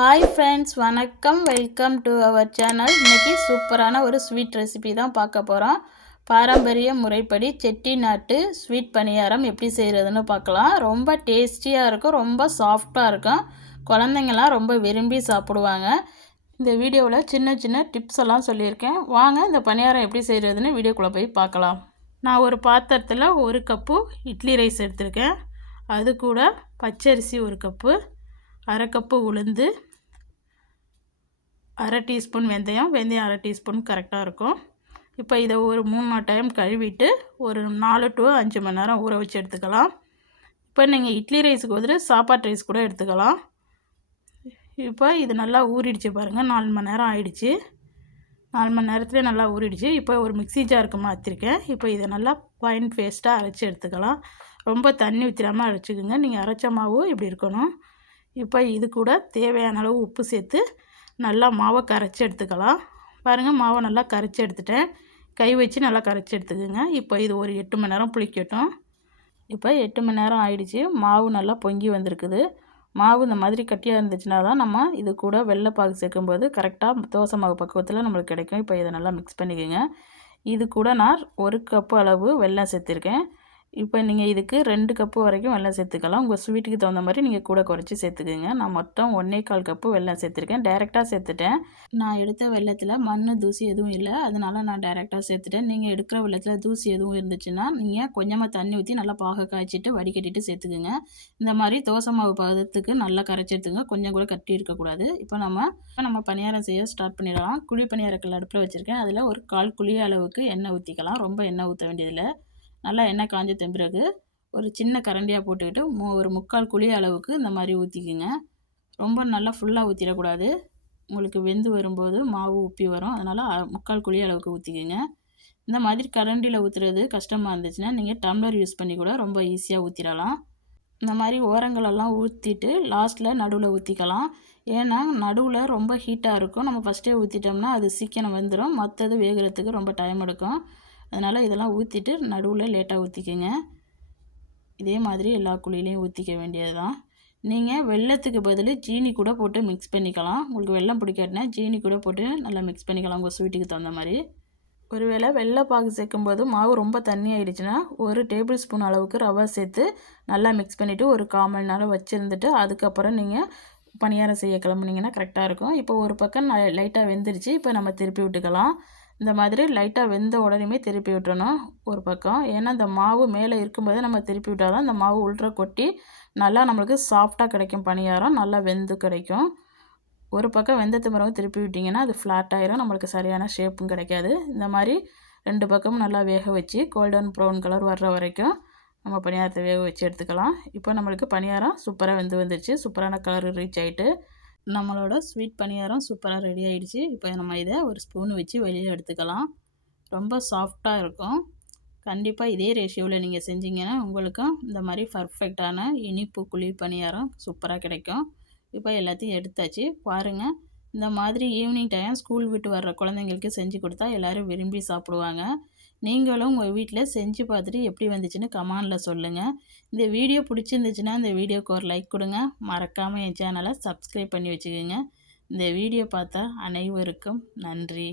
Hi friends, வணக்கம். Welcome to our channel. இன்றைக்கி சூப்பரான ஒரு ஸ்வீட் ரெசிபி தான் பார்க்க போகிறோம். பாரம்பரிய முறைப்படி செட்டிநாட்டு ஸ்வீட் பணியாரம் எப்படி செய்கிறதுன்னு பார்க்கலாம். ரொம்ப டேஸ்டியாக இருக்கும், ரொம்ப சாஃப்டாக இருக்கும். குழந்தைங்கள்லாம் ரொம்ப விரும்பி சாப்பிடுவாங்க. இந்த வீடியோவில் சின்ன சின்ன டிப்ஸ் எல்லாம் சொல்லியிருக்கேன். வாங்க இந்த பணியாரம் எப்படி செய்கிறதுன்னு வீடியோக்குள்ளே போய் பார்க்கலாம். நான் ஒரு பாத்திரத்தில் 1 கப்பு இட்லி ரைஸ் எடுத்திருக்கேன். அது கூட பச்சரிசி 1 கப்பு, அரை கப்பு உளுந்து, அரை டீஸ்பூன் வெந்தயம் அரை டீஸ்பூன் கரெக்டாக இருக்கும். இப்போ இதை ஒரு 3-4 டைம் கழுவிட்டு ஒரு 4 to 5 மணி நேரம் ஊற வச்சு எடுத்துக்கலாம். இப்போ நீங்கள் இட்லி ரைஸுக்கு பதில் சாப்பாட்டு ரைஸ் கூட எடுத்துக்கலாம். இப்போ இது நல்லா ஊறிடுச்சு பாருங்கள். 4 மணி நேரம் ஆயிடுச்சு. 4 மணி நேரத்துலேயே நல்லா ஊறிடுச்சு. இப்போ ஒரு மிக்ஸி ஜாருக்கு மாற்றிருக்கேன். இப்போ இதை நல்லா ஃபைன் பேஸ்ட்டாக அரைச்சி எடுத்துக்கலாம். ரொம்ப தண்ணி ஊற்றிடாமல் அரைச்சிக்கோங்க. நீங்கள் அரைச்ச மாவு இப்படி இருக்கணும். இப்போ இது கூட தேவையான அளவு உப்பு சேர்த்து நல்லா மாவை கரைச்சி எடுத்துக்கலாம். பாருங்கள், மாவை நல்லா கரைச்சி எடுத்துட்டேன். கை வச்சு நல்லா கரைச்சி எடுத்துக்கோங்க. இப்போ இது ஒரு 8 மணி நேரம் புளிக்கட்டும். இப்போ 8 மணி நேரம் ஆயிடுச்சு. மாவு நல்லா பொங்கி வந்திருக்குது. மாவு இந்த மாதிரி கட்டியாக இருந்துச்சுன்னா தான் நம்ம இது கூட வெள்ளைப்பாகு சேர்க்கும்போது கரெக்டாக தோசை மாவு பக்குவத்தில் நம்மளுக்கு கிடைக்கும். இப்போ இதை நல்லா மிக்ஸ் பண்ணிக்கோங்க. இது கூட நான் 1 கப்பு அளவு வெல்லம் சேர்த்துருக்கேன். இப்போ நீங்கள் இதுக்கு 2 கப்பு வரைக்கும் வெல்லம் சேர்த்துக்கலாம். உங்கள் ஸ்வீட்டுக்கு தகுந்த மாதிரி நீங்கள் கூட குறைச்சி சேர்த்துக்குங்க. நான் மொத்தம் 1/4 கப்பு வெல்லம் சேர்த்துருக்கேன். டைரெக்டாக சேர்த்துட்டேன். நான் எடுத்த வெல்லத்தில் மண் தூசி எதுவும் இல்லை, அதனால் நான் டைரெக்டாக சேர்த்துட்டேன். நீங்கள் எடுக்கிற வெல்லத்தில் தூசி எதுவும் இருந்துச்சுன்னா நீங்கள் கொஞ்சமாக தண்ணி ஊற்றி நல்லா பாக காய்ச்சிட்டு வடிகட்டிட்டு சேர்த்துக்குங்க. இந்த மாதிரி தோசை மாவு பதத்துக்கு நல்லா கரைச்சி எடுத்துங்க. கொஞ்சம் கூட கட்டி இருக்கக்கூடாது. இப்போ நம்ம பணியாரம் செய்ய ஸ்டார்ட் பண்ணிடலாம். குழி பணியாரக்கல் அடுப்பில் வச்சுருக்கேன். அதில் ஒரு 1/4 குழி அளவுக்கு எண்ணெய் ஊற்றிக்கலாம். ரொம்ப எண்ணெய் ஊற்ற வேண்டியதில்லை. நல்லா எண்ணெய் காஞ்ச பிறகு ஒரு சின்ன கரண்டியாக போட்டுக்கிட்டு ஒரு 3/4 குழி அளவுக்கு இந்த மாதிரி ஊற்றிக்குங்க. ரொம்ப நல்லா ஃபுல்லாக ஊற்றிடக்கூடாது. உங்களுக்கு வெந்து வரும்போது மாவு உப்பி வரும். அதனால் 3/4 குழி அளவுக்கு ஊற்றிக்குங்க. இந்த மாதிரி கரண்டியில் ஊற்றுறது கஷ்டமாக இருந்துச்சுன்னா நீங்கள் டம்ளர் யூஸ் பண்ணி கூட ரொம்ப ஈஸியாக ஊற்றிடலாம். இந்த மாதிரி ஓரங்களெல்லாம் ஊற்றிட்டு லாஸ்ட்டில் நடுவில் ஊற்றிக்கலாம். ஏன்னா நடுவில் ரொம்ப ஹீட்டாக இருக்கும். நம்ம ஃபஸ்ட்டே ஊற்றிட்டோம்னா அது சீக்கிரம் வெந்துடும். மற்றது வேகிறதுக்கு ரொம்ப டைம் எடுக்கும். அதனால் இதெல்லாம் ஊற்றிட்டு நடுவில் லேட்டாக ஊற்றிக்கங்க. இதே மாதிரி எல்லா குழியிலையும் ஊற்றிக்க வேண்டியது தான். நீங்கள் வெல்லத்துக்கு பதில் ஜீனி கூட போட்டு மிக்ஸ் பண்ணிக்கலாம். உங்களுக்கு வெல்லம் பிடிக்காட்டினா ஜீனி கூட போட்டு நல்லா மிக்ஸ் பண்ணிக்கலாம் உங்கள் ஸ்வீட்டுக்கு தகுந்த மாதிரி. ஒருவேளை வெள்ளைப்பாகு சேர்க்கும்போது மாவு ரொம்ப தண்ணி ஆகிடுச்சுன்னா 1 டேபிள் ஸ்பூன் அளவுக்கு ரவை சேர்த்து நல்லா மிக்ஸ் பண்ணிவிட்டு ஒரு 1/4 மணி நேரம் வச்சுருந்துட்டு அதுக்கப்புறம் நீங்கள் பணியாரம் செய்ய கிளம்புனீங்கன்னா கரெக்டாக இருக்கும். இப்போ ஒரு பக்கம் லைட்டாக வெந்துருச்சு. இப்போ நம்ம திருப்பி விட்டுக்கலாம். இந்த மாதிரி லைட்டாக வெந்த உடனே திருப்பி விட்டுறணும் ஒரு பக்கம். ஏன்னா இந்த மாவு மேலே இருக்கும்போதே நம்ம திருப்பி விட்டால் தான் இந்த மாவு உள்ற கொட்டி நல்லா நம்மளுக்கு சாஃப்டாக கிடைக்கும். பணியாரம் நல்லா வெந்து கிடைக்கும். ஒரு பக்கம் வெந்தத்து பிறகு திருப்பி விட்டிங்கன்னா அது ஃப்ளாட் ஆயிரும். நம்மளுக்கு சரியான ஷேப்பும் கிடைக்காது. இந்த மாதிரி 2 பக்கமும் நல்லா வேக வச்சு கோல்டன் ப்ரௌன் கலர் வர்ற வரைக்கும் நம்ம பணியாரத்தை வேக வச்சு எடுத்துக்கலாம். இப்போ நம்மளுக்கு பணியாரம் சூப்பராக வந்துருச்சு. சூப்பரான கலர் ரீச் ஆகிட்டு நம்மளோட ஸ்வீட் பணியாரம் சூப்பராக ரெடி ஆகிடுச்சு. இப்போ நம்ம இதை ஒரு ஸ்பூன் வச்சு வெளியில் எடுத்துக்கலாம். ரொம்ப சாஃப்டாக இருக்கும். கண்டிப்பாக இதே ரேஷியோவில் நீங்கள் செஞ்சீங்கன்னா உங்களுக்கும் இந்த மாதிரி பர்ஃபெக்டான இனிப்பு குழி பணியாரம் சூப்பராக கிடைக்கும். இப்போ எல்லாத்தையும் எடுத்தாச்சு. பாருங்கள், இந்த மாதிரி ஈவினிங் டைம் ஸ்கூல் விட்டு வர்ற குழந்தைங்களுக்கு செஞ்சு கொடுத்தா எல்லோரும் விரும்பி சாப்பிடுவாங்க. நீங்களும் உங்கள் வீட்டில் செஞ்சு பார்த்துட்டு எப்படி வந்துச்சுன்னு கமெண்டில் சொல்லுங்கள். இந்த வீடியோ பிடிச்சிருந்துச்சுன்னா இந்த வீடியோக்கு ஒரு லைக் கொடுங்க. மறக்காமல் என் சேனலை சப்ஸ்கிரைப் பண்ணி வச்சுக்கோங்க. இந்த வீடியோ பார்த்தா அனைவருக்கும் நன்றி.